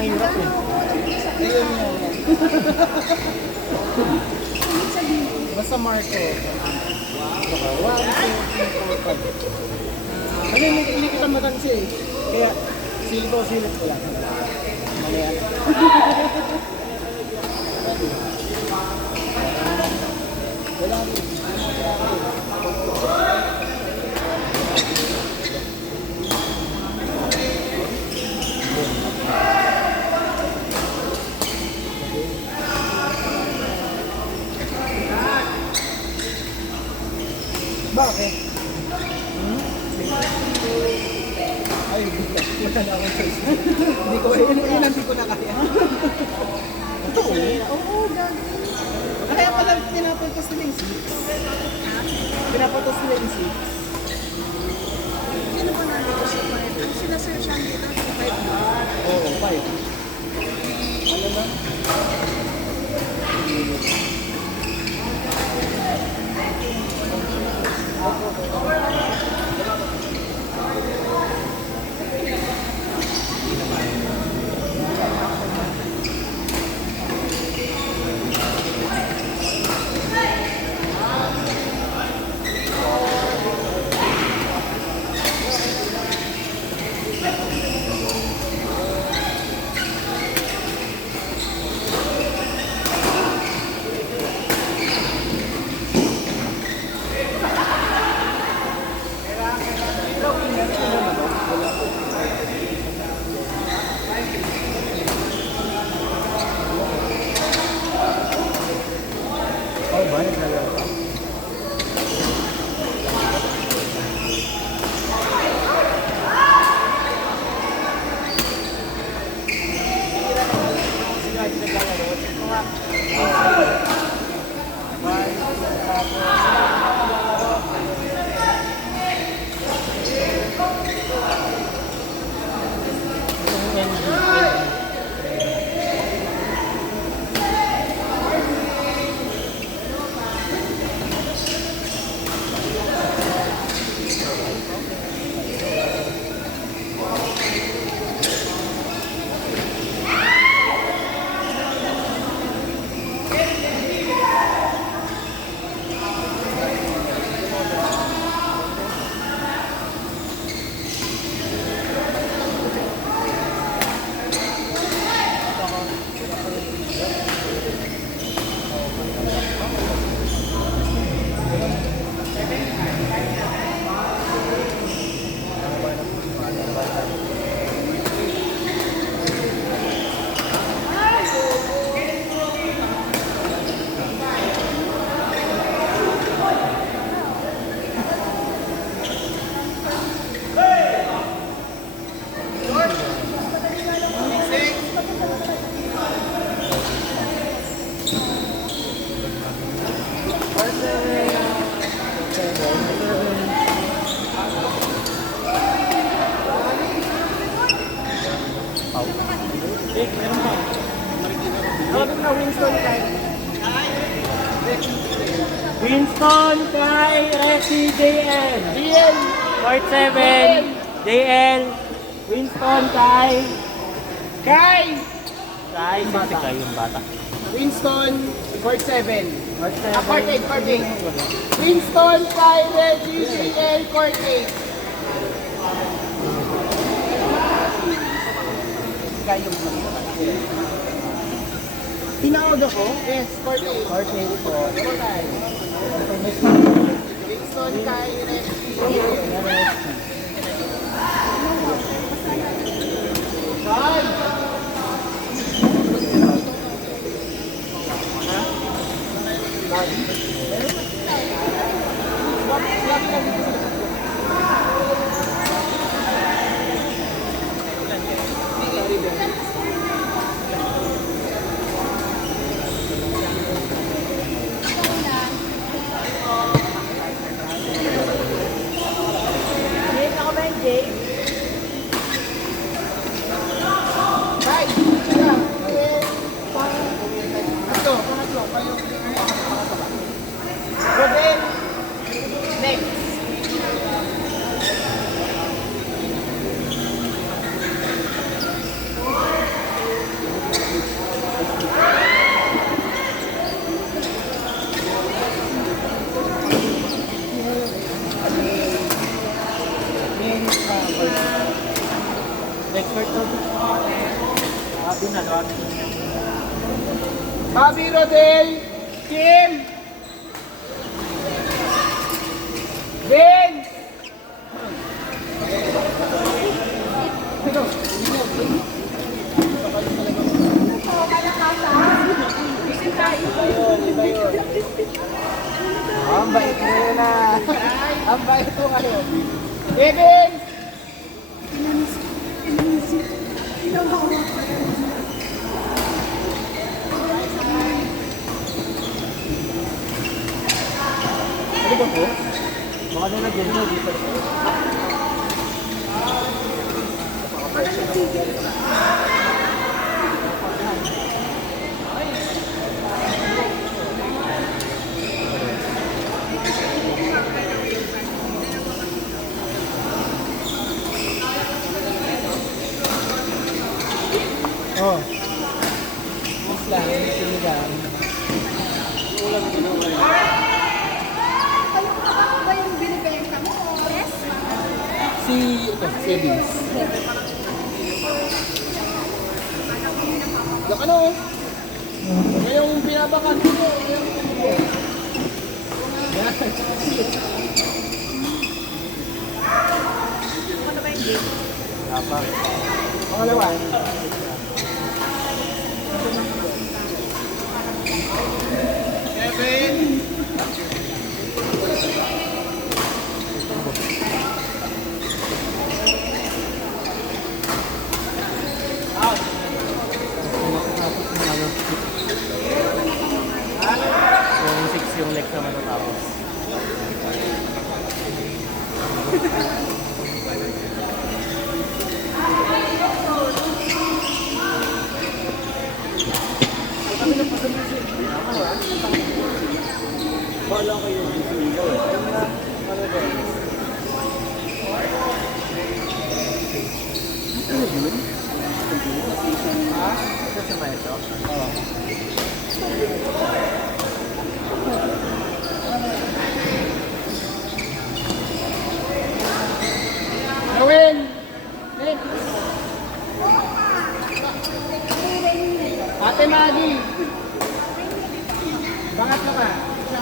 mahirap eh. Ayun yun. Basta Marco. Wow, kasi hindi kita matansi eh. Kaya, silip ko lang. Mamaya na. Wala rin. Bakit? Ay, wala na akong choice. Hindi ko kaya, yun hindi ko na kaya. Totoo? Oo, gagawin. Kaya pala pinapatos nila yung 6. Pinapatos nila yung 6. Sino ba nandito sa 5? Sinasearch ang dito sa 5 na. Oo, 5. Ano na? Oh, banyak na. Winston kay Resi JL. Court 7. JL. Winston kay Sisi kay yung bata. Winston, court 7. Court 7. Court 8, court 8. Winston kay Reggie CL, court 8. Kayong mag-iwan. Tinawag ako? Yes, court 8. Court 8 po. Winston kay Reggie. Bobby Rodel, Kim, Ben, ang bait mo na. Ang bait mo ngayon. Kevin! Ano ba po? Baka na nag-gano dito. Oh. Isla, sinigang. Kayo ba yung binibenta mo? Yes. Si Sebis. Yung ano? Yung binabakan ko. Ano ba yung game? Pangalawa. Kevin! Yung 6 yung leg naman natapos. Wala kayo yung single. Ano ba? Ano yun? Ha? Ito sa maestro? Oo. Gawin! Next! Ate Maggie! Bangat ka ba? Sa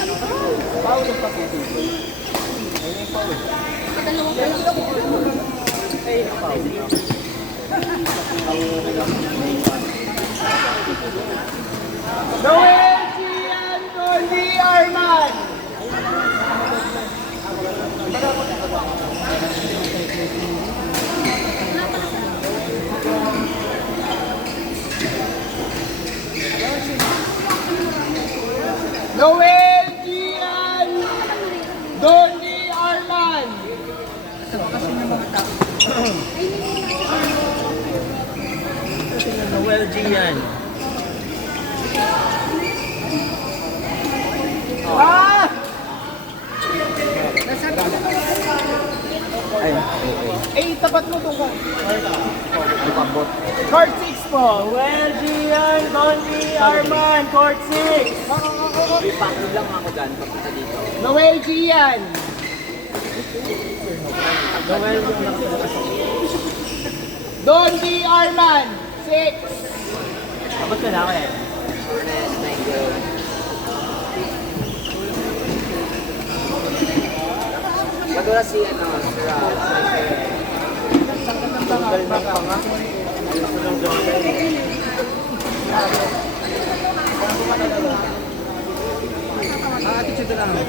ano ba? Paul yung pakiti. Ayun yung Paul. Ayun yung Paul. Noel Gian Condi Arman! Noel Gian Dondi Arman! Noel Gian. Ah! Ay, okay. Eh, tapat mo ito ko. Ipambot. Court 6 po. Noel Gian, Donny Arman, court 6. Ipakid lang ako dyan pagpunta dito. Noel Gian. Noel Dondi Arman. 6. Abot ka na ako eh. Furnace, Nigel. Ba't wala si ano, si Rob? Attitude lang. Ay,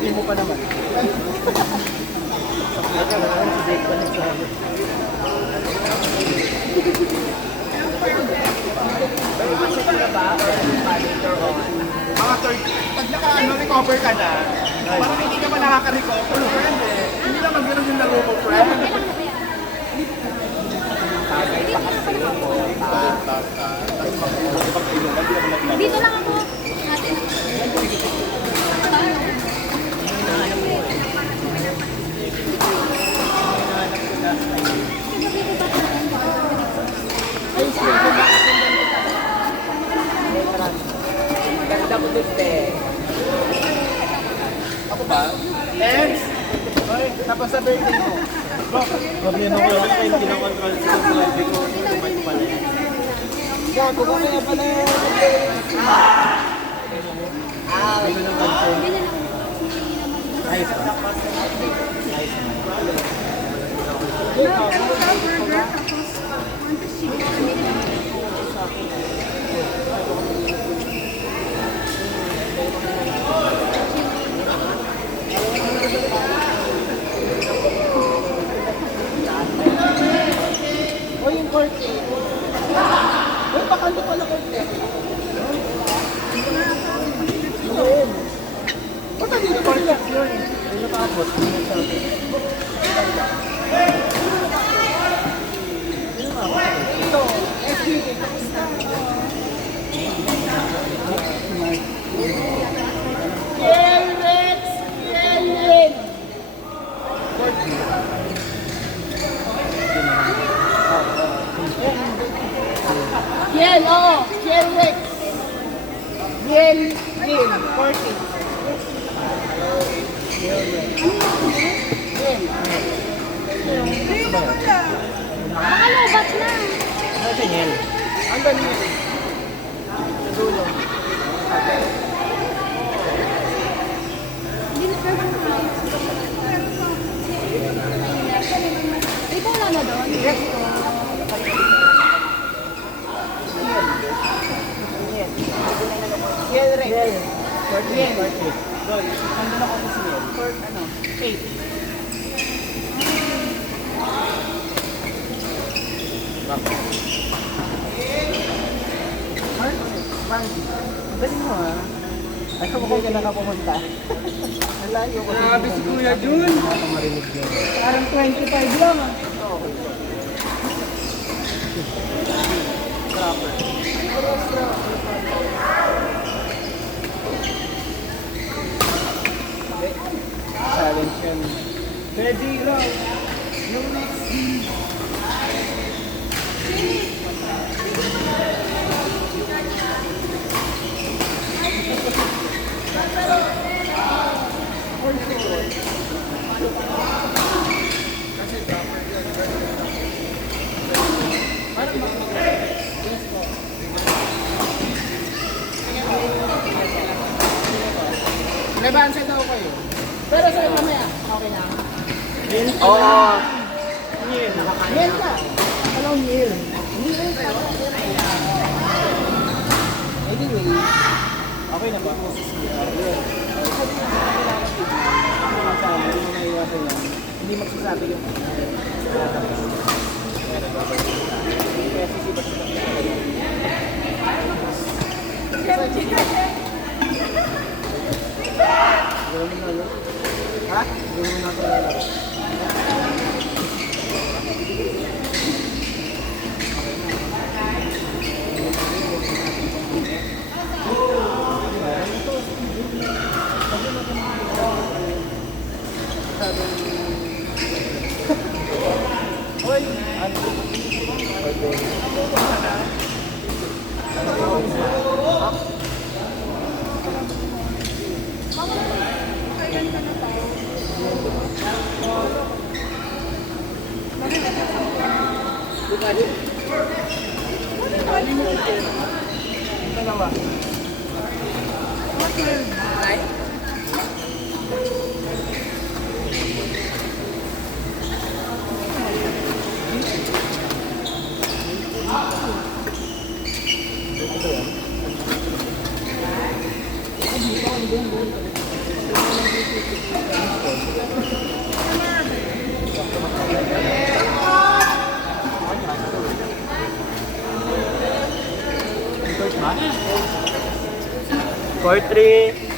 hindi mo pa naman. Mga third, pag recover ka na, parang hindi ka pa nakaka-recover, friend eh. Hindi naman ganun yung laro mo, friend. Dito lang ako. Ate. Ganda mo dun, te. Ako ba? Thanks! Hoy, tapos sa birthday mo. Gabi ano ko lang kayo, kinakontrol sa live ko. Kumain ko pala yan. Gago ko kaya pala Hindi ko nang concern. Ayos ba? Burger, tapos one piece chicken. O yung court eh. Uy, bakante pala court eh. Ba't dito pa sila? Hindi nakaabot. Hindi nagsabi. Ito, SGD. Kelrex! Kelrex! Kiel, oo. Kelrex. Kiel, Kiel, 40. Baka lobat na. Ano siya niyan? Ang galing. Hindi na pero ikaw wala na doon? Kelrex. Kiel. Doy, nandun ako sa Kiel. For ano? 8. Galing mo ah. Ako mo kaya nakapumunta. Nalayo ko. Grabe si Kuya Jun. Marinig niya. Parang 25 lang ah. Challenge yan. Ready, raw. Yung next Lebansa daw kayo. Pero sa mamaya, okay na. Oo. Miel ka. Anong miel? Anyway, Okay na ba? Sabi mo na iwasan yan. hindi magsasabi yung Kaya sisibat sila. Gawin mo na lang. ha? Gawin mo na ito na lang. Hoy, 4-3.